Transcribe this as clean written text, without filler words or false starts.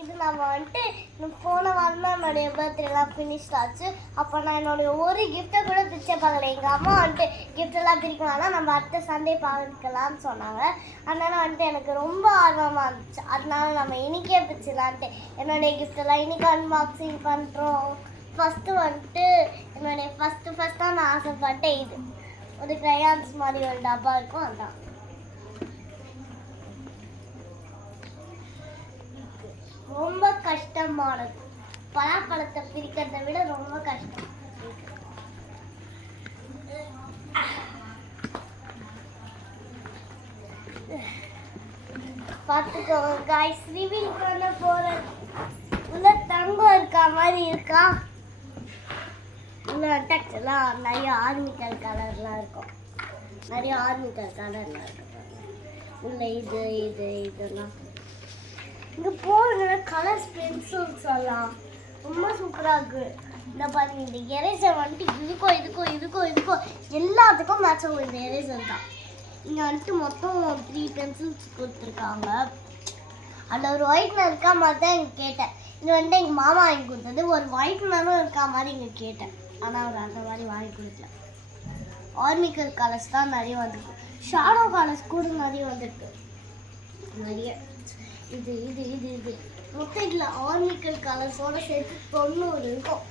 இது நம்ம வந்துட்டு போன வாரம் தான் என்னுடைய பர்த்டேலாம் ஃபினிஷ் ஆச்சு. அப்போ நான் என்னுடைய ஒரு கிஃப்ட்டை கூட பிரிச்சே பார்க்கல. எங்கள் அம்மா வந்துட்டு கிஃப்டெல்லாம் பிரிக்கலாம்னா நம்ம அடுத்த சண்டே பார்க்கலான்னு சொன்னாங்க. அதனால வந்துட்டு எனக்கு ரொம்ப ஆர்வமாக இருந்துச்சு. அதனால நம்ம இன்னைக்கே பிரிச்சுலான்ட்டு என்னுடைய கிஃப்டெல்லாம் இன்னைக்கு அன்பாக்சிங் பண்ணுறோம். ஃபஸ்ட்டு வந்துட்டு என்னுடைய ஃபஸ்ட்டாக நான் ஆசைப்பட்டேன் இது ஒரு கிரையான்ஸ் மாதிரி ஒரு டப்பா இருக்கும். அதுதான் ரொம்ப கஷ்டமானது. பலாப்பழத்தை பிரிக்கிறத விட ரொம்ப கஷ்டம். பார்த்துக்கோங்க காய்ஸ், ரிவீல் பண்ண போறேன். உள்ள தங்கம் இருக்கா மாதிரி இருக்கா. உள்ள டச்செல்லாம் நிறைய ஆர்மிக்கல் கலர்லாம் இருக்கும். நிறைய ஆர்மிக்கல் கலர்லாம் இருக்கும். உள்ள இதெல்லாம் இங்கே போடுற கலர்ஸ் பென்சில்ஸ் எல்லாம் ரொம்ப சூப்பராக இருக்குது. இந்த பாருங்க, இந்த எரேசர் வந்துட்டு இதுக்கும் எல்லாத்துக்கும் மேட்ச் ஆகும். இந்த எரேசர் தான். இங்கே வந்துட்டு மொத்தம் 3 பென்சில்ஸ் கொடுத்துருக்காங்க. அதில் ஒரு ஒயிட்னர் இருக்கா மாதிரி தான் இங்கே கேட்டேன். இது வந்துட்டு எங்கள் மாமா வாங்கி கொடுத்தது. ஒரு ஒயிட்னரும் இருக்கா மாதிரி இங்கே கேட்டேன். ஆனால் அவர் அந்த மாதிரி வாங்கி கொடுக்கல. ஆர்மிக்கல் கலர்ஸ் தான் நிறைய வந்துருக்கு. ஷாடோ கலர்ஸ் கூட நிறைய வந்துருக்கு. நிறைய இது மொத்தம் இதில் ஆர்மிக்கல் கலர்ஸோடு சேர்த்து 90 இருக்கும்.